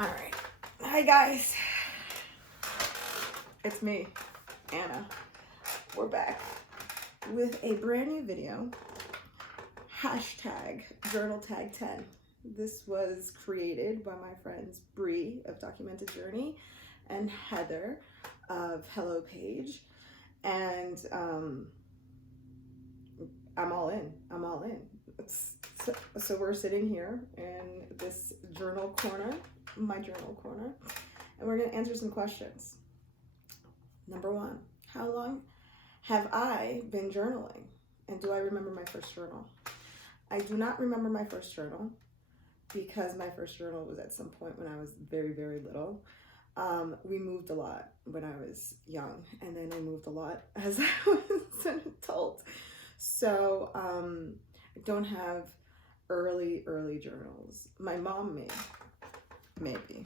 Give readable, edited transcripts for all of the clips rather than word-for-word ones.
All right. Hi, guys. It's me, Anna. We're back with a brand new video. Hashtag Journal Tag 10. This was created by my friends Brie of Documented Journey and Heather of HelloPage. And I'm all in. So we're sitting here in this journal corner, my journal corner, and we're going to answer some questions. Number one, how long have I been journaling? And do I remember my first journal? I do not remember my first journal because my first journal was at some point when I was very, very little. We moved a lot when I was young, and then I moved a lot as I was an adult. So I don't have early journals. My mom maybe,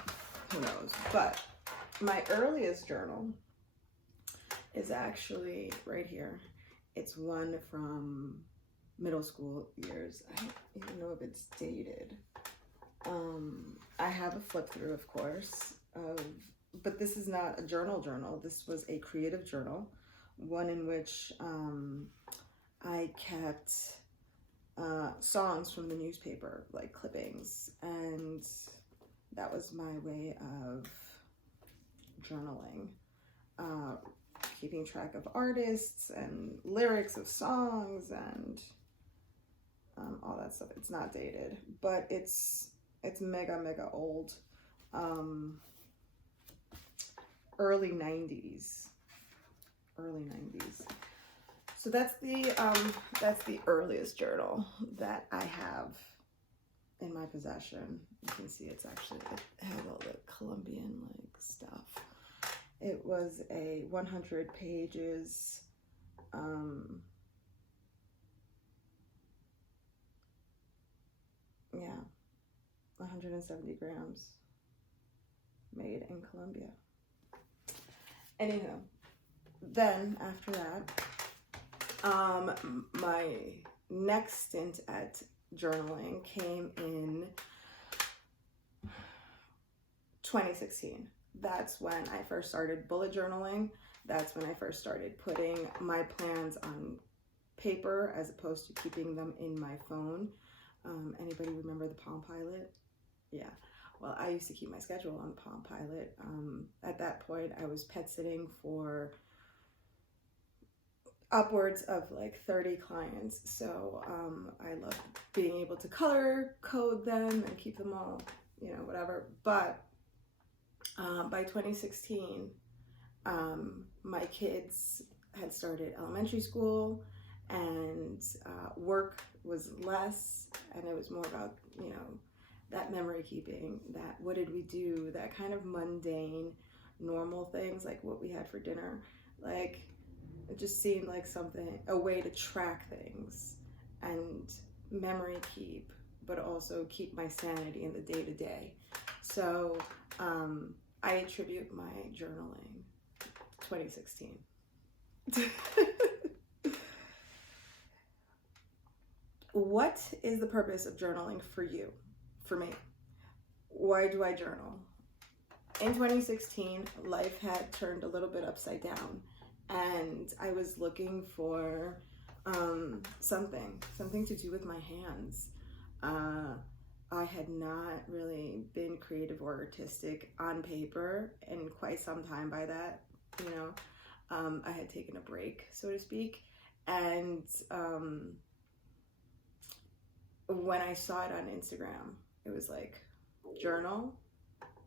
who knows. But my earliest journal is actually right here. It's one from middle school years. I don't even know if it's dated. I have a flip through, of course, but this is not a journal. This was a creative journal, one in which I kept songs from the newspaper, like clippings, and that was my way of journaling, keeping track of artists and lyrics of songs and all that stuff. It's not dated, but it's mega old. Early 90s. So that's the earliest journal that I have in my possession. You can see it has all the Colombian like stuff. It was a 100 pages, 170 grams, made in Colombia. Anywho, then after that, my next stint at journaling came in 2016. That's when I first started bullet journaling. That's when I first started putting my plans on paper as opposed to keeping them in my phone. Anybody remember the Palm Pilot? Yeah. Well, I used to keep my schedule on Palm Pilot. At that point, I was pet sitting for upwards of like 30 clients. So I love being able to color code them and keep them all, whatever. But by 2016, my kids had started elementary school, and work was less, and it was more about, that memory keeping, that what did we do, that kind of mundane, normal things, like what we had for dinner. Like, it just seemed like a way to track things and memory keep, but also keep my sanity in the day-to-day. So I attribute my journaling to 2016. What is the purpose of journaling for you? For me, why do I journal? In 2016, life had turned a little bit upside down, and I was looking for something to do with my hands. I had not really been creative or artistic on paper in quite some time by that, I had taken a break, so to speak, and when I saw it on Instagram, it was like, journal,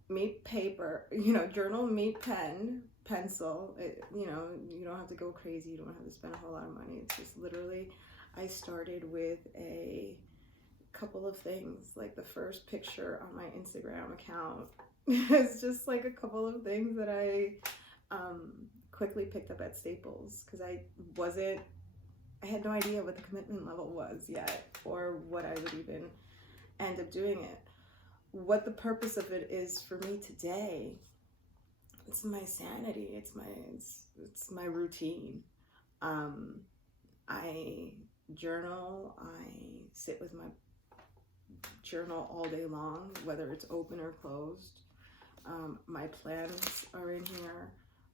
meet paper, journal, meet pen, pencil. You don't have to go crazy. You don't have to spend a whole lot of money. It's just literally, I started with a couple of things. Like the first picture on my Instagram account is just like a couple of things that I quickly picked up at Staples, because I had no idea what the commitment level was yet, or what I would even end up doing it. What the purpose of it is for me today, it's my sanity, it's my routine. I journal, I sit with my journal all day long, whether it's open or closed. My plans are in here.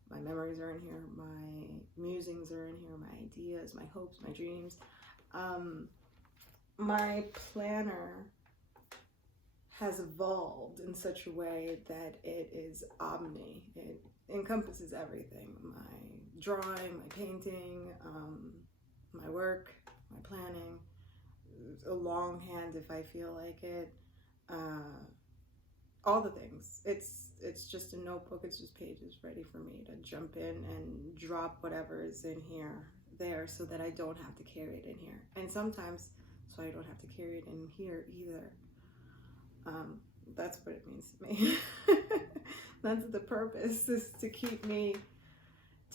My memories are in here. My musings are in here. My ideas, my hopes, my dreams. My planner has evolved in such a way that it is omni. It encompasses everything. My drawing, my painting, my work, my planning, a longhand if I feel like it, all the things. It's just a notebook, it's just pages ready for me to jump in and drop whatever is in here there so that I don't have to carry it in here. And sometimes so I don't have to carry it in here either. That's what it means to me. That's the purpose, is to keep me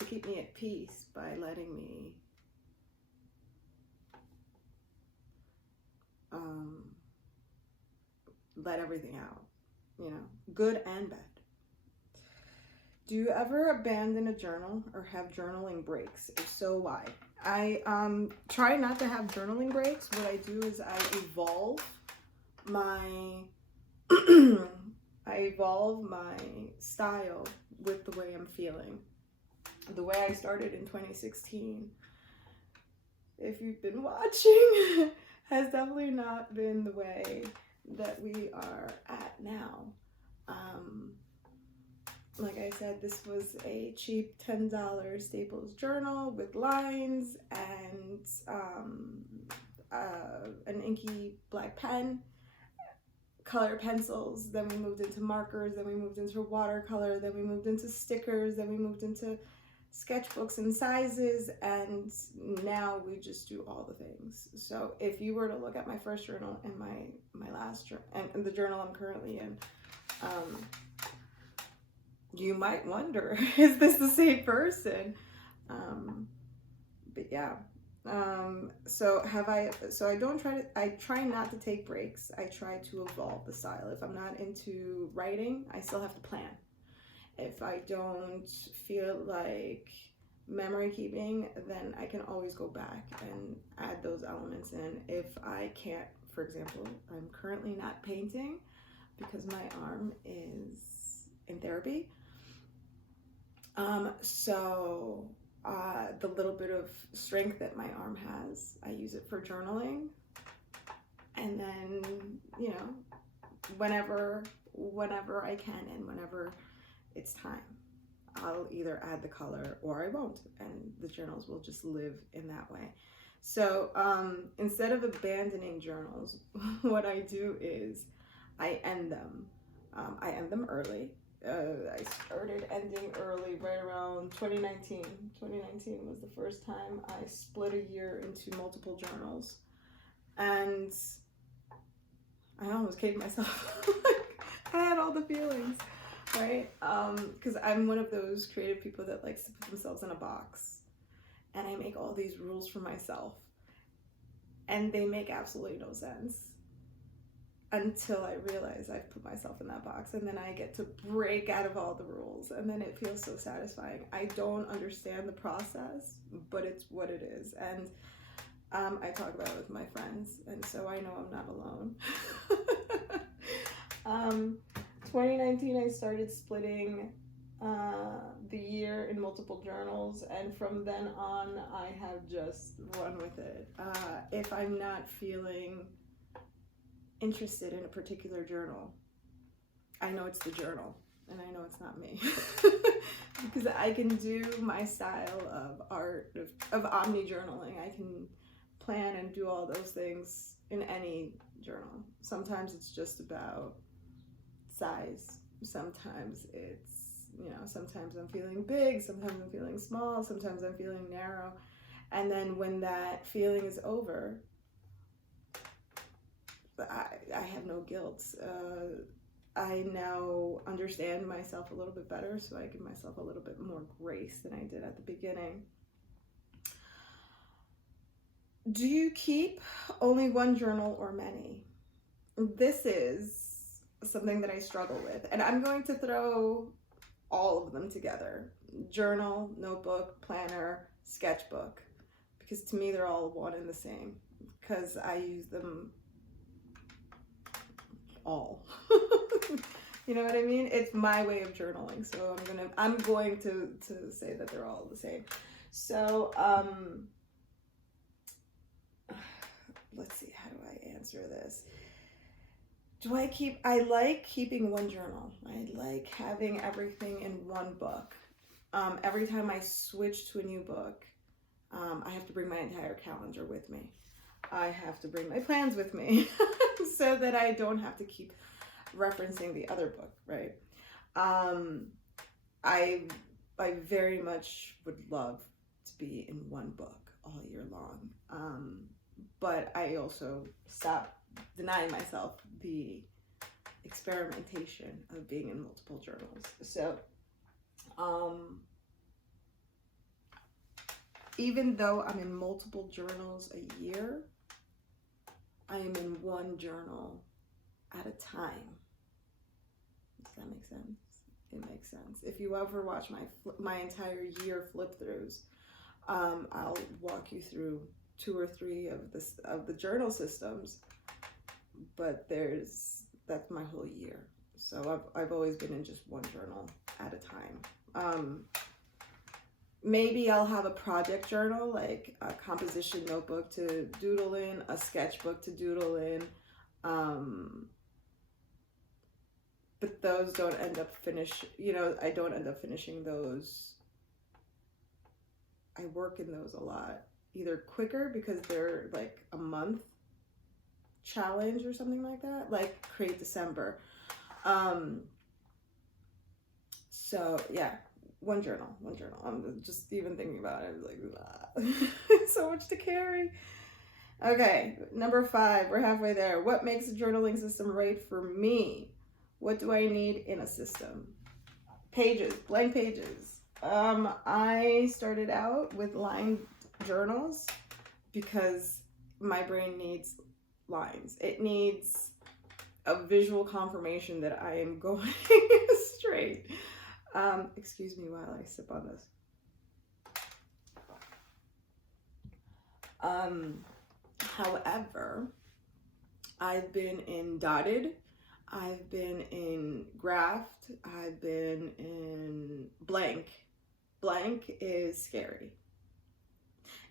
at peace by letting me let everything out, you know, good and bad. Do you ever abandon a journal or have journaling breaks? If so, why? I try not to have journaling breaks. What I do is I evolve my style with the way I'm feeling. The way I started in 2016, if you've been watching, has definitely not been the way that we are at now. Like I said, this was a cheap $10 Staples journal with lines and an inky black pen, color pencils. Then we moved into markers, then we moved into watercolor, then we moved into stickers, then we moved into sketchbooks and sizes, and now we just do all the things. So if you were to look at my first journal and my last journal and the journal I'm currently in, you might wonder, is this the same person? But yeah. I try not to take breaks. I try to evolve the style. If I'm not into writing, I still have to plan. If I don't feel like memory keeping, then I can always go back and add those elements in. If I can't, for example, I'm currently not painting because my arm is in therapy. So the little bit of strength that my arm has, I use it for journaling. And then, you know, whenever I can and whenever it's time, I'll either add the color or I won't, and the journals will just live in that way. So instead of abandoning journals, what I do is I end them. I end them early. I started ending early right around 2019. 2019 was the first time I split a year into multiple journals, and I almost caved myself. I had all the feelings, right? Because I'm one of those creative people that likes to put themselves in a box, and I make all these rules for myself, and they make absolutely no sense until I realize I've put myself in that box, and then I get to break out of all the rules, and then it feels so satisfying. I don't understand the process, but it's what it is, and I talk about it with my friends, and so I know I'm not alone. 2019, I started splitting the year in multiple journals, and from then on, I have just run with it. If I'm not feeling interested in a particular journal, I know it's the journal, and I know it's not me. Because I can do my style of art, of omni journaling. I can plan and do all those things in any journal. Sometimes it's just about size. Sometimes it's, you know, sometimes I'm feeling big, sometimes I'm feeling small, sometimes I'm feeling narrow. And then when that feeling is over, I have no guilt. I now understand myself a little bit better, so I give myself a little bit more grace than I did at the beginning. Do you keep only one journal or many? This is something that I struggle with, and I'm going to throw all of them together. Journal, notebook, planner, sketchbook, because to me they're all one and the same, because I use them all. You know what I mean? It's my way of journaling. So I'm going to say that they're all the same. So, let's see, how do I answer this? I like keeping one journal. I like having everything in one book. Every time I switch to a new book, I have to bring my entire calendar with me. I have to bring my plans with me so that I don't have to keep referencing the other book, right? I very much would love to be in one book all year long. But I also stop denying myself the experimentation of being in multiple journals. So, even though I'm in multiple journals a year, I am in one journal at a time. Does that make sense? It makes sense. If you ever watch my entire year flip throughs, I'll walk you through 2 or 3 of the journal systems, but that's my whole year. So I've always been in just one journal at a time. Maybe I'll have a project journal, like a composition notebook to doodle in, a sketchbook to doodle in, but those don't end up I don't end up finishing those. I work in those a lot, either quicker because they're like a month challenge or something like that, like Create December. So yeah, one journal. I'm just even thinking about it, like, so much to carry. Okay, number 5, we're halfway there. What makes a journaling system right for me? What do I need in a system? Pages, blank pages. I started out with lined journals because my brain needs lines. It needs a visual confirmation that I am going straight. Excuse me while I sip on this. However, I've been in dotted, I've been in graphed, I've been in blank. Blank is scary.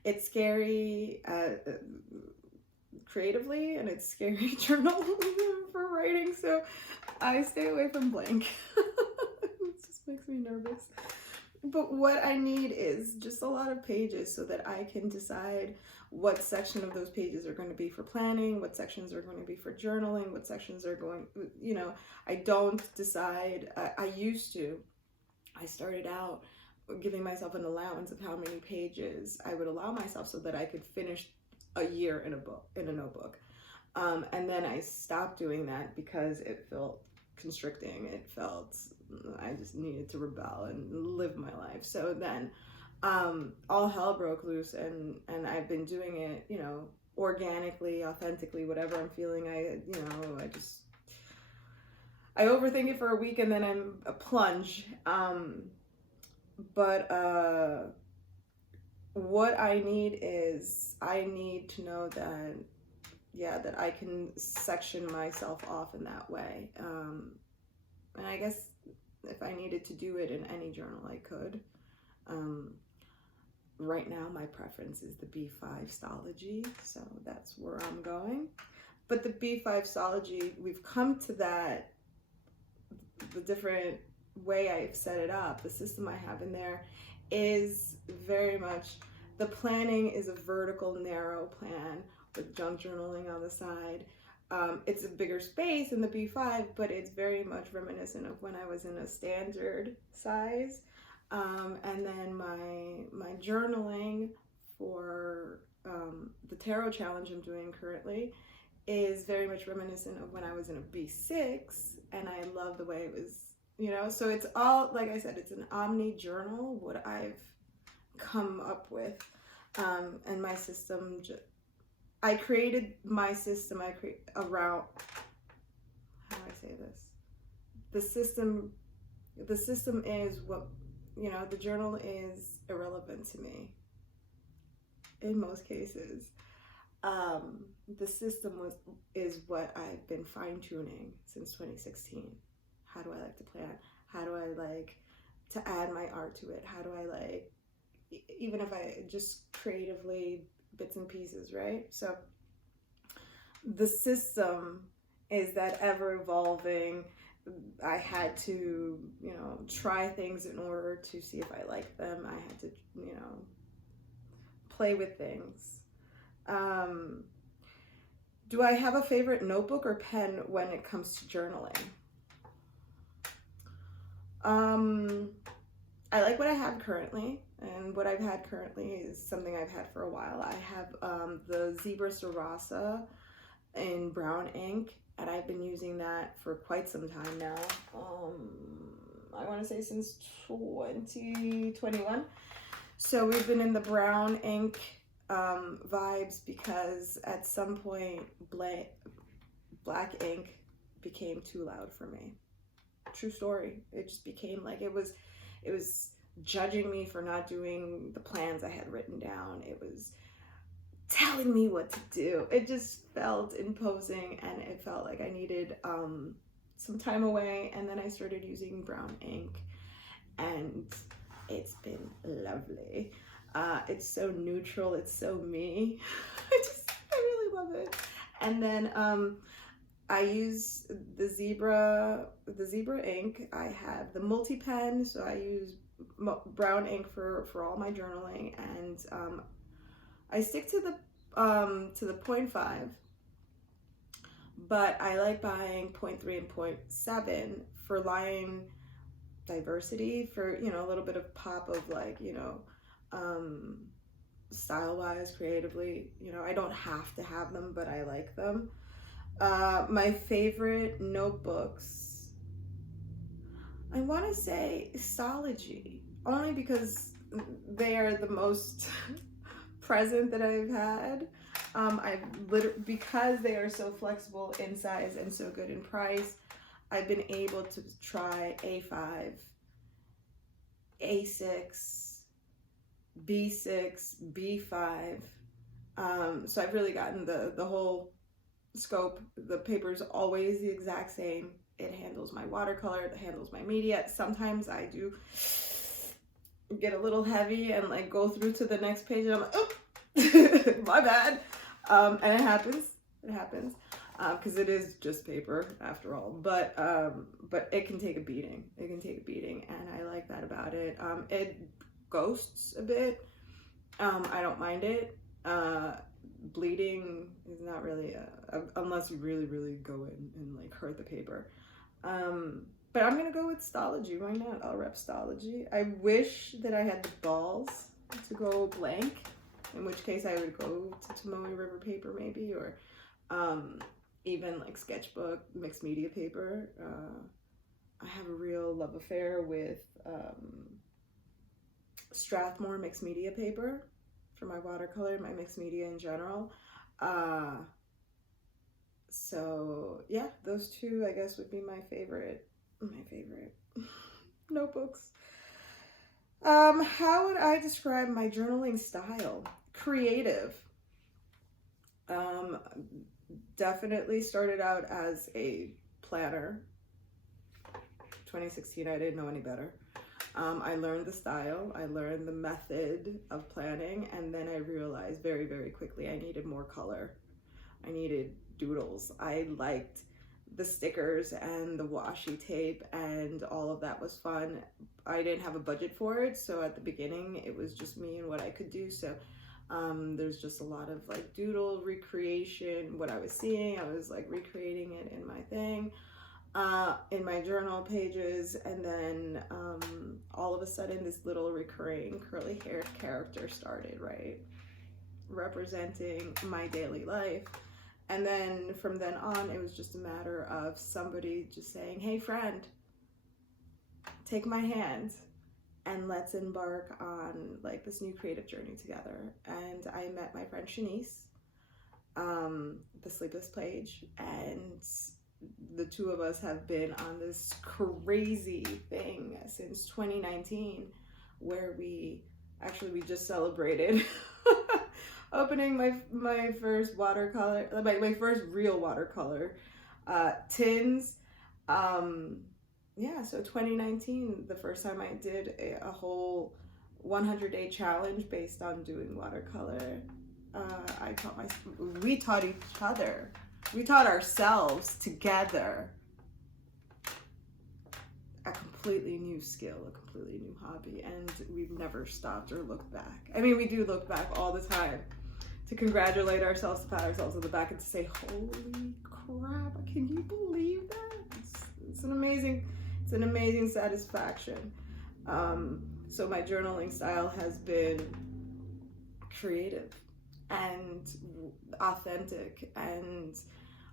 It's scary creatively, and it's scary journal for writing, so I stay away from blank. It just makes me nervous. But what I need is just a lot of pages so that I can decide what section of those pages are going to be for planning, what sections are going to be for journaling, what sections are going, I don't decide. I started out giving myself an allowance of how many pages I would allow myself so that I could finish a year in a notebook. And then I stopped doing that because it felt constricting. It felt I just needed to rebel and live my life. So then all hell broke loose, and I've been doing it, organically, authentically, whatever I'm feeling. I overthink it for a week and then I'm a plunge. But what I need to know that I can section myself off in that way. And I guess if I needed to do it in any journal, I could. Right now, my preference is the B5-stology, so that's where I'm going. But the B5-stology, we've come to that, the different way I've set it up, the system I have in there is very much, the planning is a vertical, narrow plan with junk journaling on the side. It's a bigger space in the B5, but it's very much reminiscent of when I was in a standard size. And then my journaling for the tarot challenge I'm doing currently is very much reminiscent of when I was in a B6, and I love the way it was, so it's all, like I said, it's an omni journal, what I've come up with. And my system, I created my system, around, how do I say this? The system is what, the journal is irrelevant to me in most cases. The system is what I've been fine-tuning since 2016. How do do I like to plan? How do I like to add my art to it? How do I like, even if I just creatively bits and pieces, right? So the system is that ever evolving. I had to, you know, try things in order to see if I liked them. I had to, you know, play with things. Do I have a favorite notebook or pen when it comes to journaling? I like what I have currently, and what I've had currently is something I've had for a while. I have the Zebra Sarasa in brown ink, and I've been using that for quite some time now. I want to say since 2021. So we've been in the brown ink vibes, because at some point black ink became too loud for me. True story. It just became like it was judging me for not doing the plans I had written down. It was telling me what to do. It just felt imposing, and it felt like I needed some time away. And then I started using brown ink, and it's been lovely. It's so neutral. It's so me. I really love it. And then I use the zebra ink. I have the multi pen, so I use brown ink for all my journaling, and I stick to the 0.5, but I like buying 0.3 and 0.7 for line diversity, for, you know, a little bit of pop of like, you know, style wise, creatively. You know, I don't have to have them, but I like them. My favorite notebooks, I want to say Stology, only because they are the most present that I've had. Because they are so flexible in size and so good in price, I've been able to try A5, A6, B6, B5. So I've really gotten the whole scope. The paper is always the exact same. It handles my watercolor, it handles my media. Sometimes I do get a little heavy and like go through to the next page and I'm like, oh, my bad. And it happens, because it is just paper after all, but it can take a beating. And I like that about it. It ghosts a bit. I don't mind it. Bleeding is not really unless you really go in and like hurt the paper. But I'm gonna go with Stology. Why not? I'll rep Stology. I wish that I had the balls to go blank, in which case I would go to Tomoe River paper maybe, or even like sketchbook mixed media paper. I have a real love affair with Strathmore mixed media paper for my watercolor, my mixed media in general. So yeah, those two I guess would be my favorite notebooks. How would I describe my journaling style? Creative. Definitely started out as a planner. 2016, I didn't know any better. I learned the style, I learned the method of planning, and then I realized very, very quickly I needed more color. I needed doodles. I liked the stickers and the washi tape, and all of that was fun. I didn't have a budget for it, so at the beginning it was just me and what I could do. So there's just a lot of like doodle recreation. What I was seeing, I was like recreating it in my thing, in my journal pages. And then all of a sudden this little recurring curly haired character started, right, representing my daily life. And then from then on, it was just a matter of somebody just saying, hey friend, take my hand and let's embark on like this new creative journey together. And I met my friend Shaniece, the SleeplessPage, and the two of us have been on this crazy thing since 2019, where we just celebrated opening my first watercolor, my first real watercolor tins. yeah, so 2019, the first time I did a whole 100-day challenge based on doing watercolor. We taught each other, we taught ourselves together a completely new skill, a completely new hobby, and we've never stopped or looked back. I mean, we do look back all the time to congratulate ourselves, to pat ourselves on the back, and to say, "Holy crap! Can you believe that?" It's an amazing satisfaction. So my journaling style has been creative and authentic, and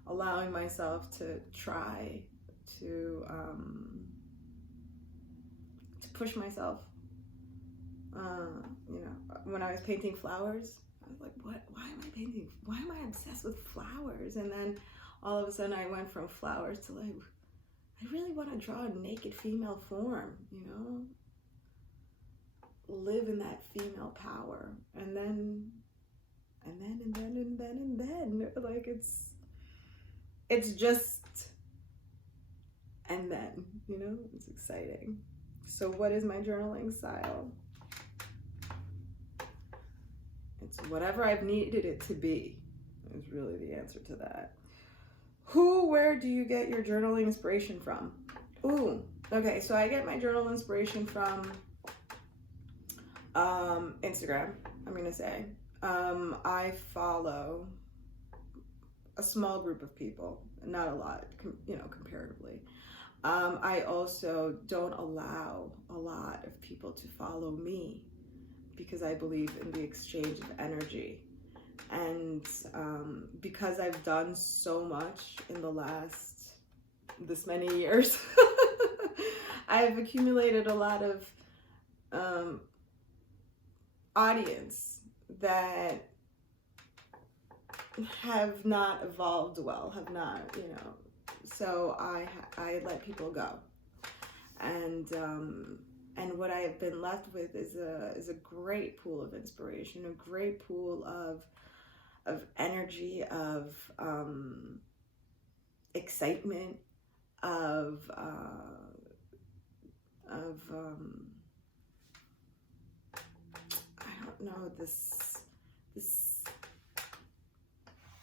allowing myself to try to push myself. You know, when I was painting flowers, I was like, what? Why am I painting? Why am I obsessed with flowers? And then all of a sudden I went from flowers to like, I really want to draw a naked female form, you know? Live in that female power. And then, like it's just, and then, you know, it's exciting. So what is my journaling style? It's whatever I've needed it to be, is really the answer to that. Where do you get your journaling inspiration from? Ooh, okay, so I get my journal inspiration from Instagram, I'm gonna say. I follow a small group of people, not a lot, you know, comparatively. I also don't allow a lot of people to follow me because I believe in the exchange of energy. And because I've done so much in the last this many years, I've accumulated a lot of audience that have not evolved well, have not, you know, so I let people go. And what I have been left with is a great pool of inspiration, a great pool of energy, of excitement, of I don't know, this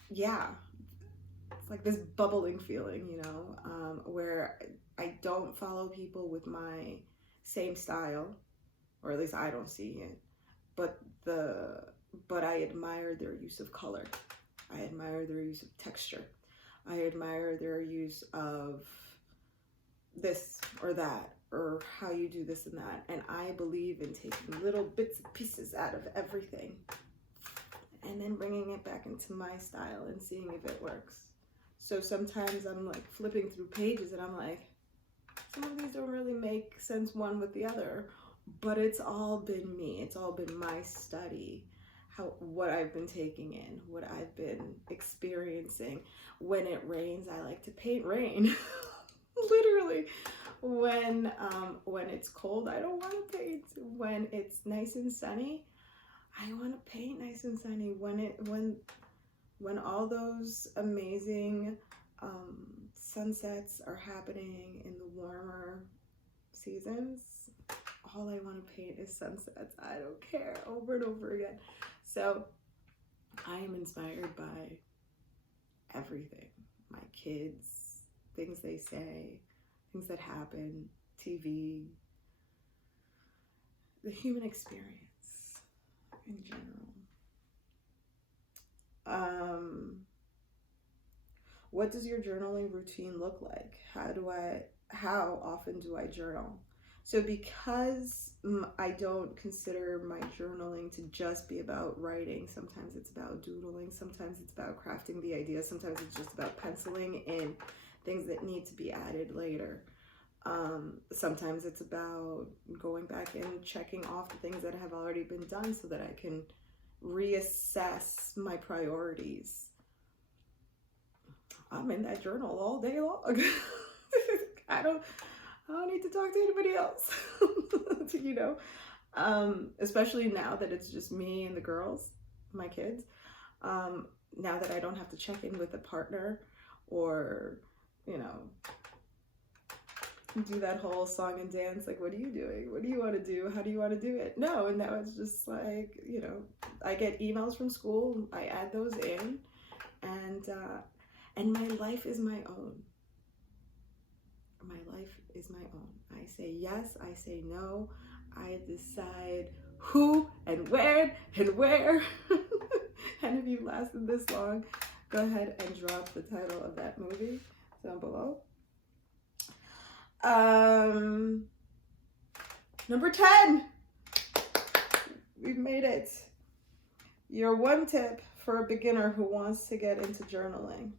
yeah, it's like this bubbling feeling, you know, where I don't follow people with my same style, or at least I don't see it, but I admire their use of color. I admire their use of texture. I admire their use of this or that, or how you do this and that. And I believe in taking little bits and pieces out of everything and then bringing it back into my style and seeing if it works. So sometimes I'm like flipping through pages and I'm like, some of these don't really make sense one with the other, but it's all been me. It's all been my study, what I've been taking in, what I've been experiencing. When it rains, I like to paint rain. Literally. When it's cold, I don't want to paint. When it's nice and sunny, I want to paint nice and sunny. When all those amazing sunsets are happening in the warmer seasons, all I want to paint is sunsets. I don't care, over and over again. So I am inspired by everything. My kids, things they say, things that happen, TV, the human experience in general. What does your journaling routine look like? How often do I journal? So because I don't consider my journaling to just be about writing, sometimes it's about doodling, sometimes it's about crafting the idea, sometimes it's just about penciling in things that need to be added later. Sometimes it's about going back and checking off the things that have already been done so that I can reassess my priorities. I'm in that journal all day long. I don't need to talk to anybody else. You know, especially now that it's just me and the girls, my kids. Now that I don't have to check in with a partner, or, you know, do that whole song and dance. Like, what are you doing? What do you want to do? How do you want to do it? No, and now it's just like, you know, I get emails from school. I add those in, and my life is my own. My life is my own. I say yes, I say no. I decide who and where and where. And if you've lasted this long, go ahead and drop the title of that movie down below. Number 10. We've made it. Your one tip for a beginner who wants to get into journaling.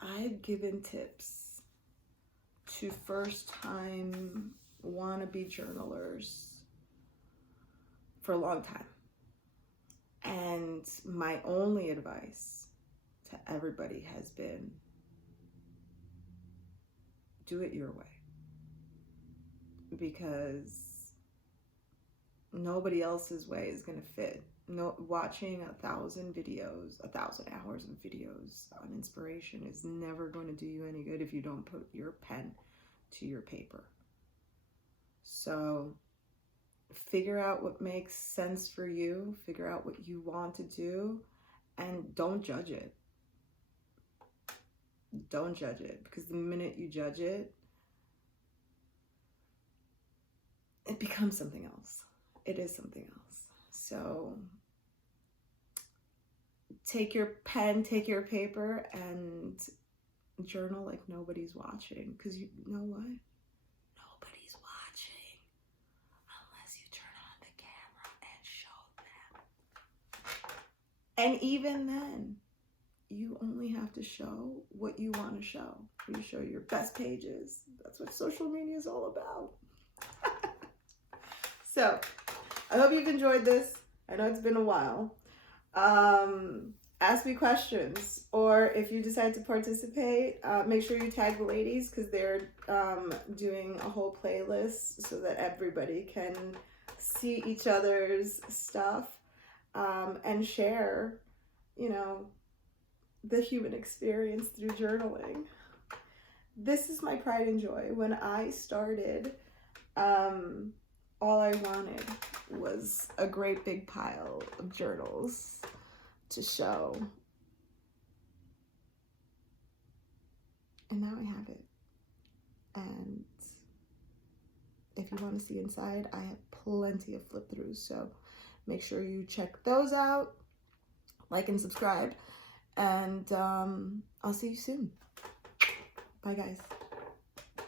I've given tips to first-time wannabe journalers for a long time. And my only advice to everybody has been, do it your way. Because nobody else's way is going to fit. No, watching 1,000 videos, 1,000 hours of videos on inspiration is never going to do you any good if you don't put your pen to your paper. So figure out what makes sense for you, figure out what you want to do, and don't judge it. Don't judge it, because the minute you judge it, it becomes something else. It is something else. So take your pen, take your paper, and journal like nobody's watching. Because you know what? Nobody's watching unless you turn on the camera and show them. And even then, you only have to show what you want to show. You show your best pages. That's what social media is all about. So, I hope you've enjoyed this. I know it's been a while. Ask me questions, or if you decide to participate, make sure you tag the ladies, because they're doing a whole playlist so that everybody can see each other's stuff and share, you know, the human experience through journaling. This is my pride and joy. When I started, all I wanted was a great big pile of journals to show. And now I have it. And if you want to see inside, I have plenty of flip throughs. So make sure you check those out, like and subscribe. And I'll see you soon. Bye, guys.